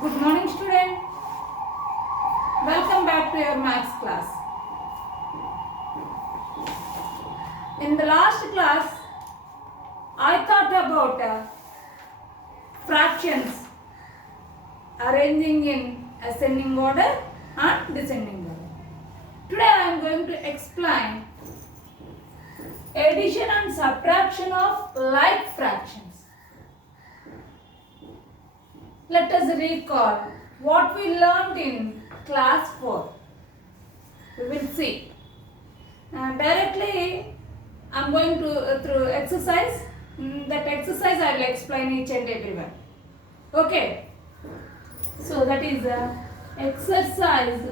Good morning, student. Welcome back to your maths class. In the last class, I thought about fractions arranging in ascending order and descending order. Today I am going to explain addition and subtraction of like fractions. Let us recall what we learned in class 4. We will see. Directly I am going to through exercise. That exercise I will explain each and every one. Okay. So that is exercise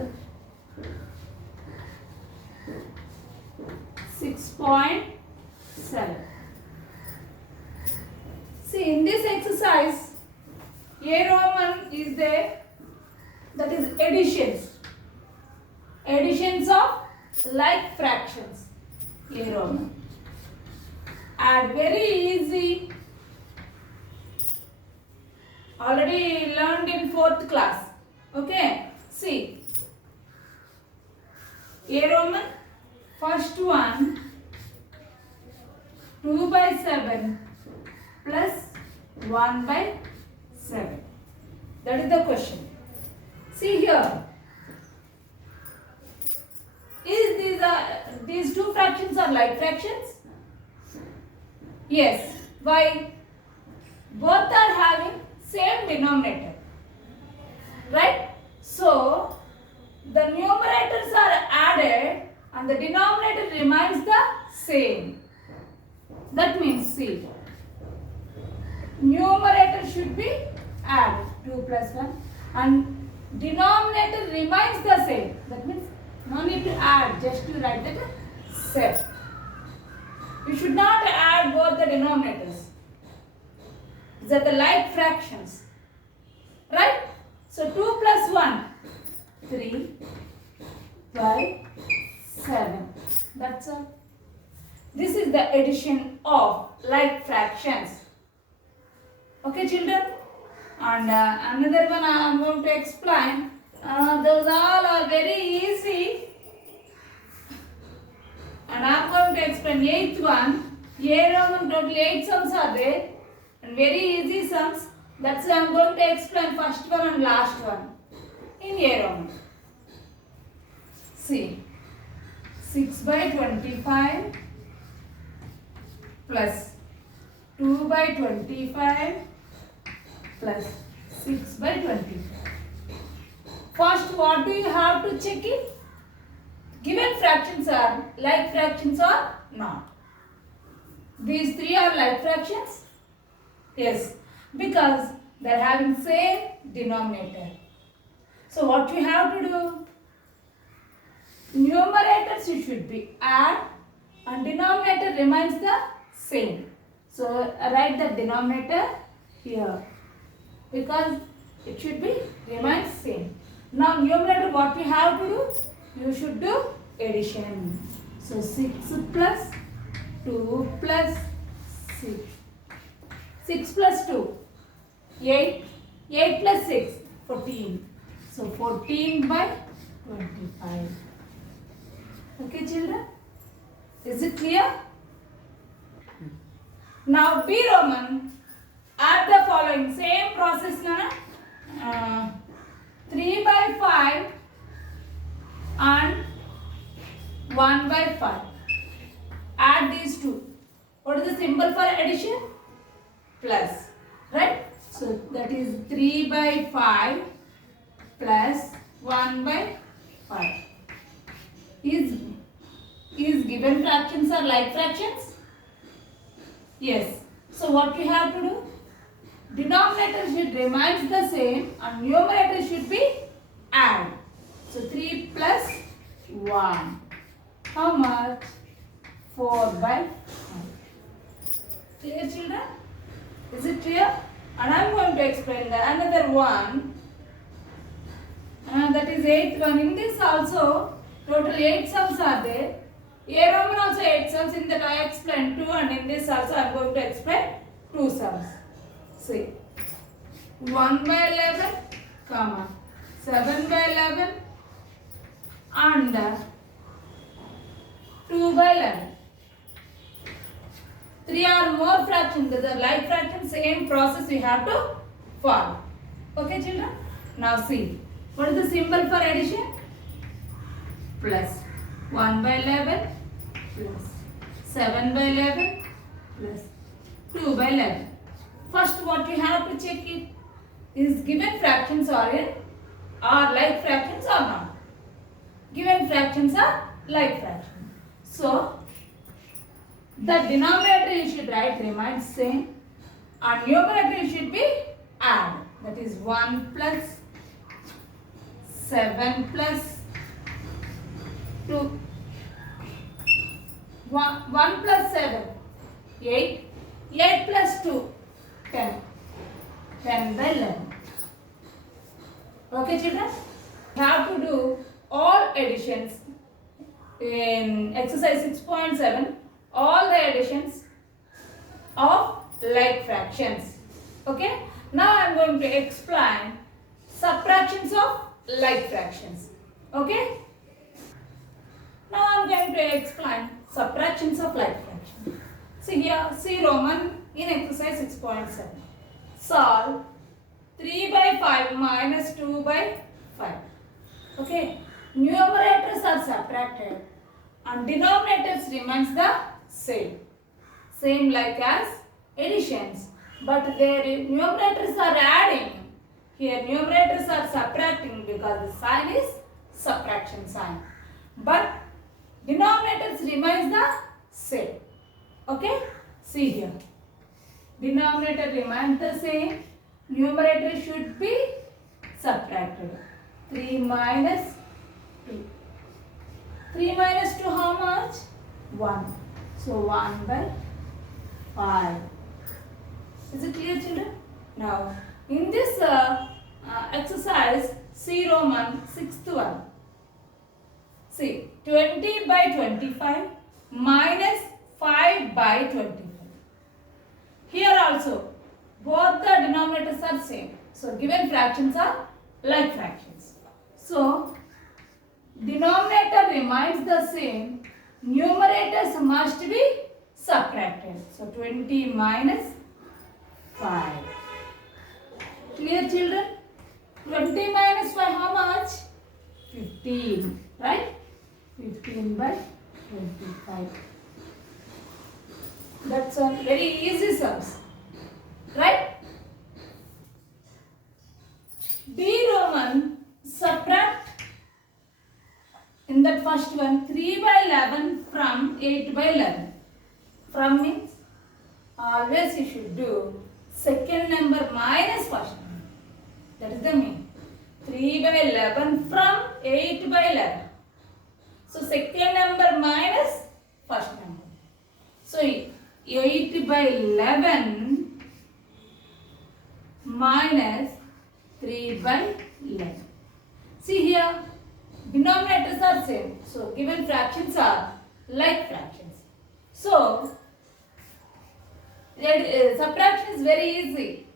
6.7. See, in this exercise, A Roman is there, that is additions. Additions of like fractions. A Roman. And very easy. Already learned in 4th class. Okay. See. A Roman. First one. 2 by 7 plus 1 by 7. That is the question. See here. Is these two fractions are like fractions? Yes. Why? Both are having same denominator. Right? So, the numerators are added and the denominator remains the same. That means, see, numerator should be added 2 plus 1 and denominator remains the same. That means no need to add, just to write that 7. You should not add both the denominators. These are the like fractions. Right? So 2 plus 1, 3, 5, 7. That's all. This is the addition of like fractions. Okay, children? And another one I am going to explain. Those all are very easy. And I am going to explain 8th one. A Roman total 8 sums are there. And very easy sums. That's why I am going to explain first one and last one. In A Roman. See. 6 by 25 plus 2 by 25 plus 6 by 25. First, what do you have to check it? Given fractions are like fractions or not? These three are like fractions? Yes, because they are having same denominator. So what you have to do? Numerators you should be add and denominator remains the same. So write the denominator here because it should be remains same. Now numerator what we have to do? You should do addition. So 6 plus 2 plus 6. 6 plus 2, 8. 8 plus 6, 14. So 14 by 25. Okay, children? Is it clear? Now B Roman, add the following same process, Nana. 3 by 5 and 1 by 5. Add these two. What is the symbol for addition? Plus. Right? So that is 3 by 5 plus 1 by 5. Is given fractions are like fractions? Yes. So what we have to do? Denominator should remain the same and numerator should be add. So 3 plus 1. How much? 4 by 5. Clear, children? Is it clear? And I am going to explain another one. That is 8th one. In this also, total 8 sums are there. A Roman also 8 sums. In that I explained 2 and in this also I am going to explain 2 sums. See. 1 by 11 comma 7 by 11 and 2 by 11. 3 or more fractions, the like fraction, same process we have to follow. Okay children? Now see, what is the symbol for addition? Plus 1 by 11 plus 7 by 11 plus 2 by 11. First what you have to check it is given fractions are in or like fractions or not. Given fractions are like fractions. So the denominator you should write remains same and numerator you should be add. That is 1 plus 7 plus 2. 1 plus 7, 8. 8 plus 2, 10. 10 by 11. Okay children? You have to do all additions in exercise 6.7. All the additions of like fractions. Okay? Now I am going to explain subtractions of like fractions. Okay? Now I am going to explain subtractions of like fractions. See here, see Roman in exercise 6.7. Solve 3 by 5 minus 2 by 5. Okay? Numerators are subtracted and denominators remains the same. Same like as additions. But their numerators are adding. Here numerators are subtracting because the sign is subtraction sign. But denominators remains the same. Okay? See here. Denominator remains the same. Numerator should be subtracted. 3 minus 2. 3 minus 2 how much? 1. So 1 by 5. Is it clear children? Now in this exercise see Roman 6th one. See 20 by 25 minus 5 by 25. Here also both the denominators are same. So given fractions are like fractions. So denominator remains the same. Numerators must be subtracted. So 20 minus 5. Clear children? 20 minus 5 how much? 15. Right? 15 by 25. That's a very easy sums. Right? B Roman subtract in that first one 3 by 11 from 8 by 11. From means always you should do second number minus first number. That is the mean. 3 by 11 from 8 by 11. So second number minus first number. So 8 by 11 minus 3 by 11. See here, denominators are same. So given fractions are like fractions. So subtraction is very easy.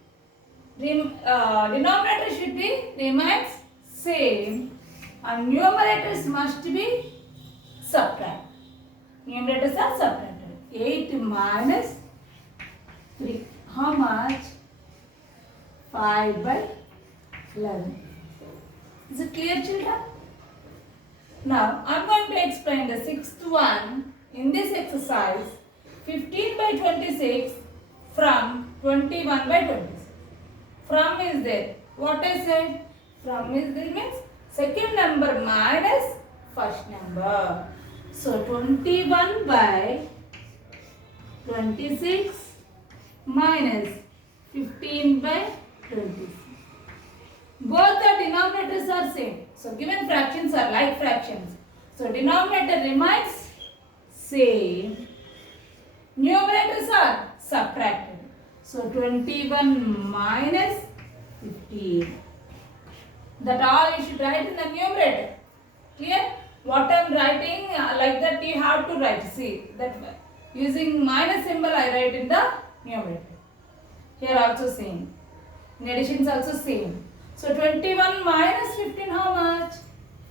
Denominator should be remains same and numerators must be subtracted. Numerators are subtracted. 8 minus 3. How much? 5 by 11. Is it clear children? Now I am going to explain the sixth one in this exercise. 15 by 26 from 21 by 26. From is there. What I said? From is there means second number minus first number. So 21 by 26 minus 15 by 26. Both the denominators are same. So given fractions are like fractions. So denominator remains same. Numerators are subtracted. So 21 minus 15. That all you should write in the numerator. Clear? What I am writing like that you have to write. See that using minus symbol I write in the numerator. Here also same. In additions also same. So 21 minus 15 how much?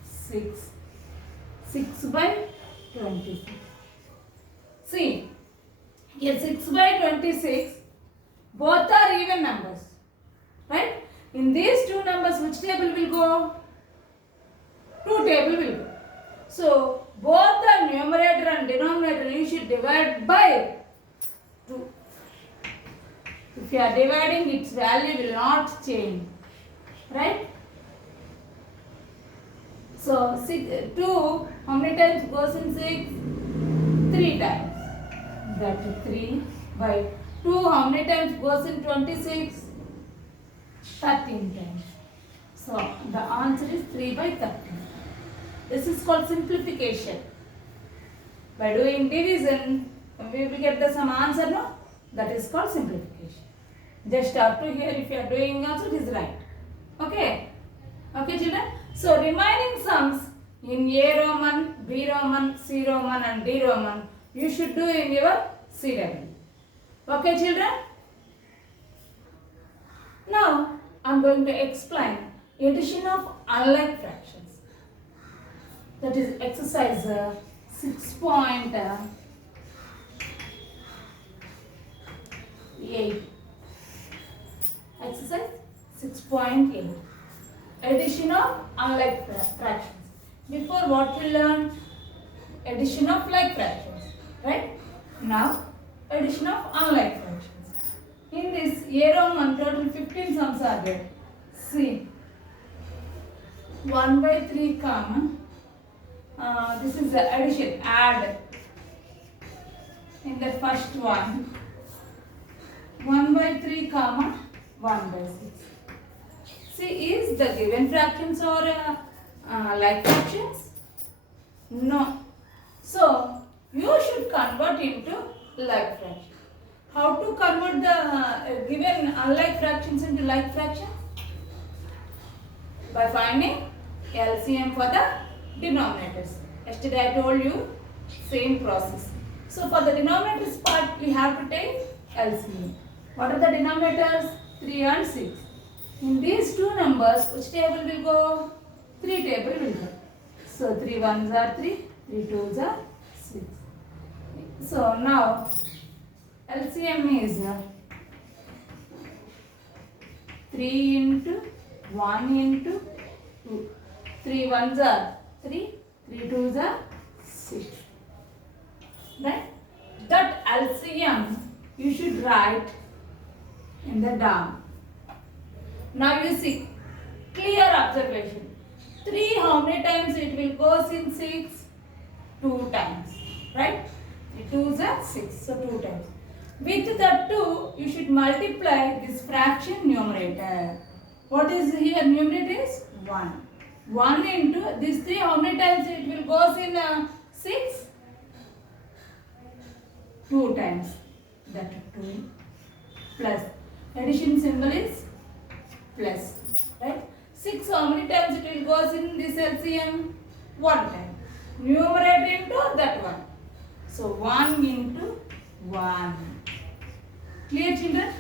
6. 6 by 26. See, here 6 by 26, both are even numbers, right? In these two numbers, which table will go? 2 table will go. So, both the numerator and denominator you should divide by 2. If you are dividing, its value will not change, right? So, 2, how many times goes in 6? 3 times. That is 3 by 2, how many times goes in 26? 13 times. So, the answer is 3 by 13. This is called simplification. By doing division, we will get the some answer, no? That is called simplification. Just up to here, if you are doing also, it is right. Okay? Okay, children? So, remaining sums in A Roman, B Roman, C Roman and D Roman, you should do in your CW. Okay, children? Now, I am going to explain addition of unlike fractions. That is exercise 6.8. Exercise 6.8. Addition of unlike fractions. Before what we learned? Addition of like fractions. Right? Now, addition of unlike fractions. In this A Roman, total 15 sums are there. See, 1 by 3 comma. This is the addition, add. In the first one, 1 by 3 comma 1 by 6. See, is the given fractions or like fractions? No. So, you should convert into like fraction. How to convert the given unlike fractions into like fractions? By finding LCM for the denominators. Yesterday I told you same process. So for the denominators part we have to take LCM. What are the denominators? 3 and 6. In these two numbers, which table will go? 3 table will go. So 3 ones are 3, 3 twos are 6. So now LCM is 3 into 1 into 2. 3 ones are 3, 3 twos are 6. Right? That LCM you should write in the down. Now you see, clear observation. 3 how many times it will goes in 6? 2 times. Right? 3 twos are 6. So 2 times. With that 2, you should multiply this fraction numerator. What is here? Numerator is 1. 1 into this 3, how many times it will goes in 6? 2 times. That 2 plus. Addition symbol is plus. Right? 6, how many times it will goes in this LCM? 1 time. Numerator into that one. So 1 into 1. Clear, children?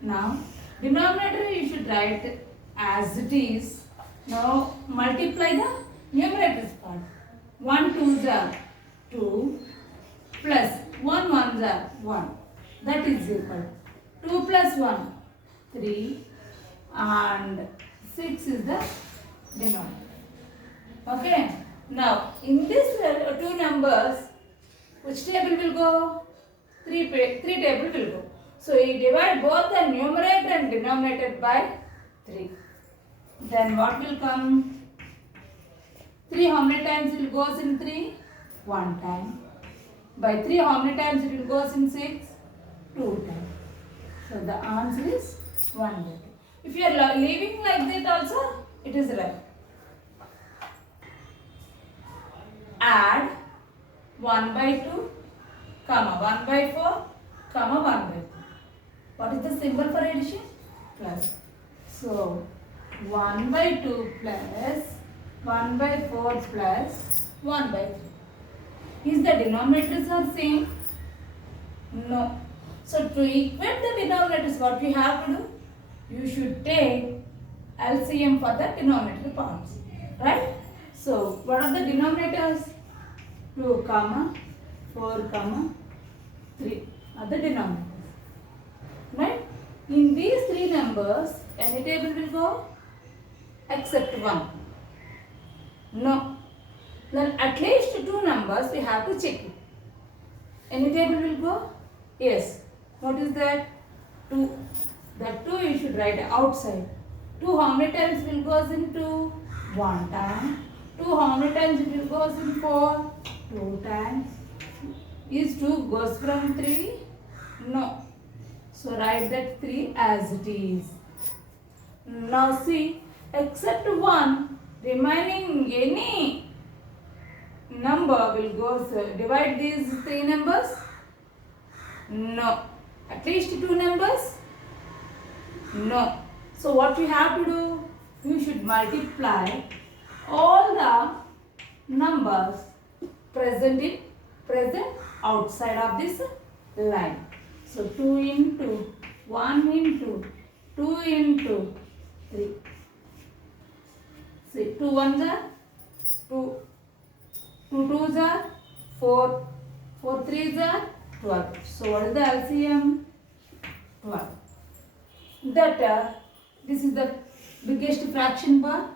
Now, denominator you should write as it is. Now, multiply the numerators part. 1 twos are 2 plus 1 ones are 1. That is equal. 2 plus 1, 3 and 6 is the denominator. Okay. Now, in this two numbers, which table will go? 3 table will go. So, you divide both the numerator and denominator by 3. Then what will come? 3 how many times it goes in 3? 1 time. By 3 how many times it will goes in 6? 2 times. So, the answer is 1 by 2. If you are leaving like that also, it is right. Add 1 by 2, comma 1 by 4, comma 1 by 2. What is the symbol for addition? Plus. So, 1 by 2 plus 1 by 4 plus 1 by 3. Is the denominators are same? No. So, to equate the denominators, what we have to do? You should take LCM for the denominator parts. Right? So, what are the denominators? 2, 4, 3 are the denominators. Right? In these three numbers, any table will go except 1. No. Then at least 2 numbers we have to check it. Any table will go? Yes. What is that? 2. That 2 you should write outside. 2 how many times will goes into? 1 time. 2 how many times it will goes in 4? 2 times. Is 2 goes from 3? No. So write that 3 as it is. Now see, except 1, remaining any number will go, divide these 3 numbers? No. At least 2 numbers? No. So what you have to do? You should multiply all the numbers present outside of this line. So 2 into 1 into 2 into 3. See, 2 ones are 2. 2 twos are 4. 4 threes are 12. So what is the LCM? 12. That this is the biggest fraction bar.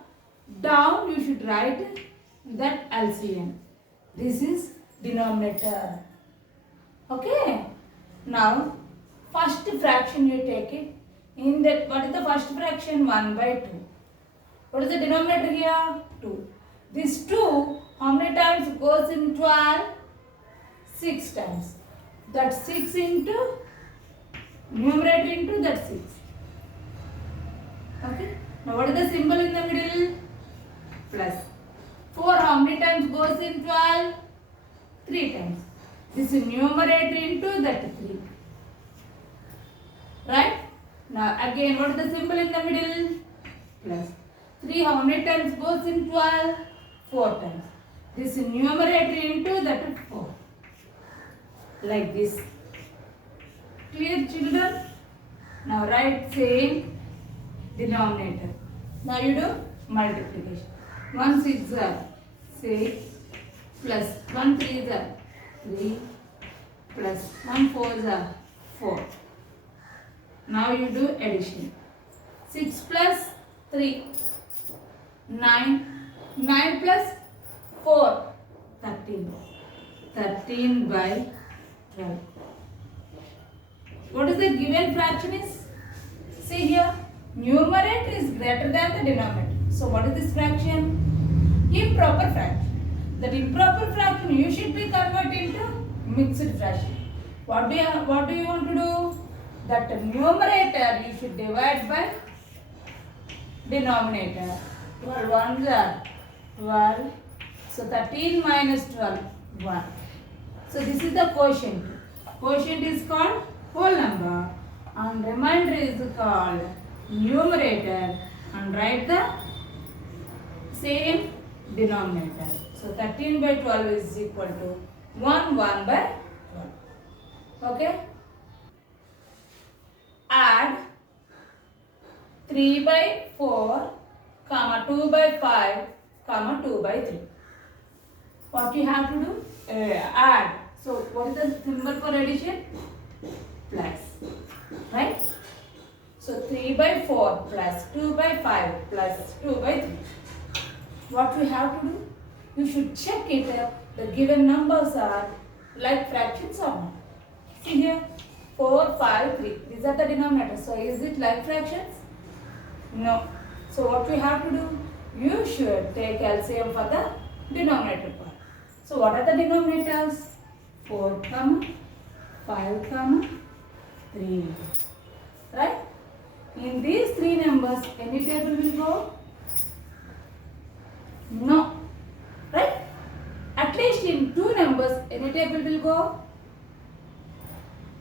Down you should write that LCM. This is denominator. Okay. Now first fraction you take it. In that, what is the first fraction? 1 by 2. What is the denominator here? 2. This 2 how many times goes in 12? 6 times. That 6 into numerator into that 6. Okay. Now what is the symbol in the middle? Plus. 4 how many times goes in 12? 3 times. This is numerator into that 3. Right? Now again, what is the symbol in the middle? Plus. 3 how many times goes in 12? 4 times. This is numerator into that 4. Like this. Clear, children? Now write same denominator. Now you do multiplication. 1 6 are 6 plus 1 3 are 3 plus 1 4 are 4. Now you do addition. 6 plus 3, 9. 9 plus 4, 13. 13 by 12. What is the given fraction is? See here, numerator is greater than the denominator. So what is this fraction? Improper fraction. That improper fraction you should be converted into mixed fraction. What do you want to do? That numerator you should divide by denominator. 12 ones are 12. So 13 minus 12, 1. So this is the quotient. Quotient is called whole number and remainder is called numerator, and write the same denominator. So 13 by 12 is equal to 1 by 12. Okay. Add 3 by 4, 2 by 5, 2 by 3. What you have to do? Add. So what is the symbol for addition? Plus. Right? So 3 by 4 plus 2 by 5 plus 2 by 3. What we have to do? You should check it. The given numbers are like fractions or not. See here. 4, 5, 3. These are the denominators. So is it like fractions? No. So what we have to do? You should take LCM for the denominator part. So what are the denominators? 4, 5, 3. Right? In these 3 numbers, any table will go? No. Right? At least in 2 numbers, any table will go?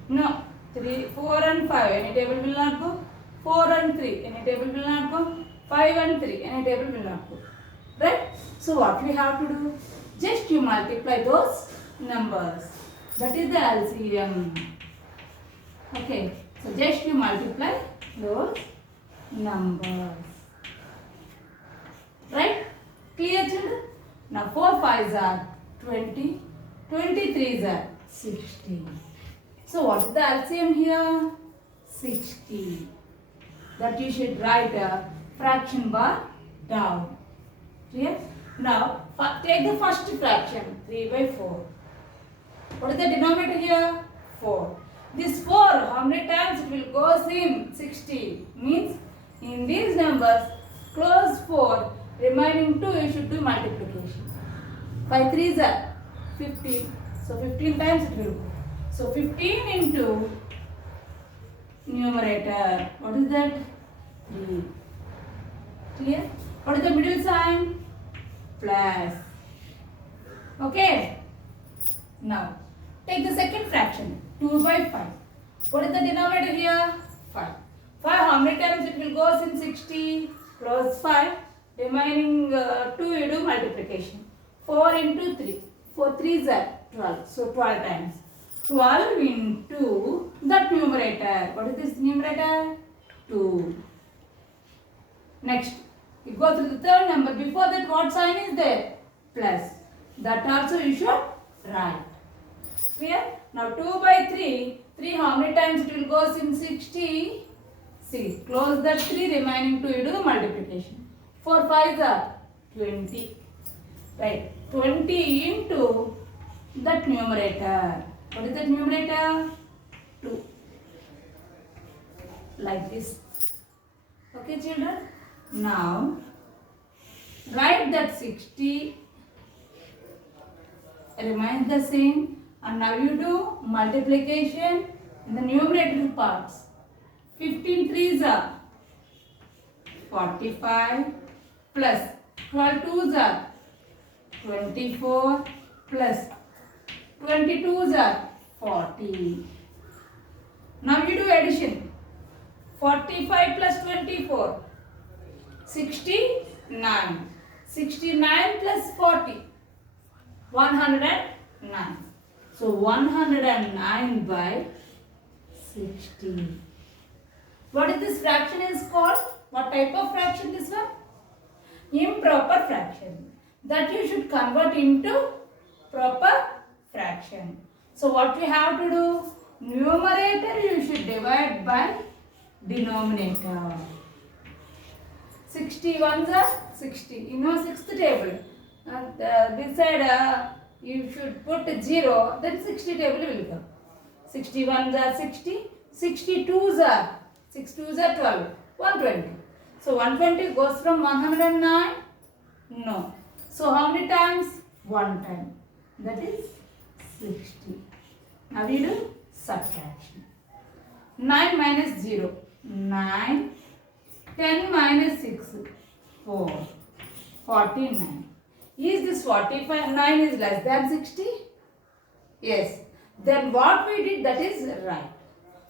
No. 3, 4 and 5, any table will not go. 4 and 3, any table will not go. 5 and 3, any table will not go. Right? So what we have to do? Just you multiply those numbers. That is the LCM. Okay. So just you multiply those numbers. Now 4 5s are 20, 23s are 60. So what is the LCM here? 60. That you should write a fraction bar down. Clear? Now take the first fraction, 3 by 4. What is the denominator here? 4. This 4, how many times it will goes in 60? Means in these numbers, close 4, remaining 2 you should do multiplication. 5 3s are 15. So 15 times it will go. So 15 into numerator. What is that? 3. Clear? What is the middle sign? Plus. Okay. Now take the second fraction. 2 by 5. What is the denominator here? 5. 5, how many times it will go in 60? Close 5. Remaining 2 you do multiplication. 4 into 3. 4 3s are 12. So 12 times. 12 into that numerator. What is this numerator? 2. Next. You go through the third number. Before that what sign is there? Plus. That also you should write. Clear? Now 2 by 3. 3 how many times it will go in 60? 6. Close that 3, remaining 2 you do the multiplication. 4 5s are 20. Right. 20 into that numerator. What is that numerator? 2. Like this. Okay children? Now write that 60 remains the same. And now you do multiplication in the numerator parts. 15 3s are 45 plus 12 2s are 24 plus 22s are 40. Now you do addition. 45 plus 24. 69. 69 plus 40. 109. So 109 by 60. What is this fraction is called? What type of fraction this one? Improper fraction. That you should convert into proper fraction. So what we have to do? Numerator you should divide by denominator. 61s are 60. You know sixth table. Beside you should put 0, then 60 table will come. 61s are 60, 62s are 12, 120. So 120 goes from 109? No. So how many times? 1 time. That is 60. Now we do subtraction. 9 minus 0, 9. 10 minus 6, 4. 49. Is this 49 is less than 60? Yes. Then what we did, that is right.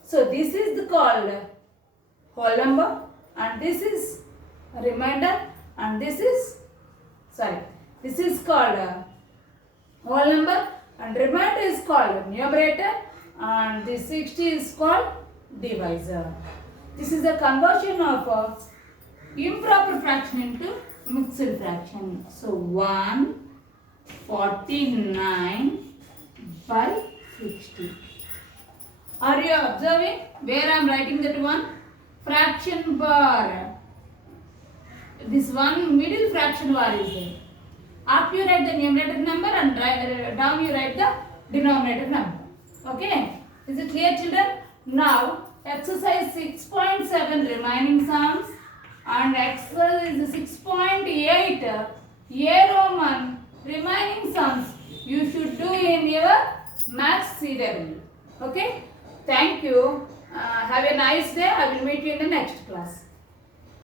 So this is called whole number and this is remainder and this is called whole number and remainder is called numerator and this 60 is called divisor. This is a conversion of improper fraction into mixed fraction. So 149 by 60. Are you observing where I am writing that one? Fraction bar. This one middle fraction bar is there. Up you write the numerator number and down you write the denominator number. Okay? Is it clear children? Now exercise 6.7 remaining sums and exercise 6.8 A Roman remaining sums you should do in your maths CW. Okay? Thank you. Have a nice day. I will meet you in the next class.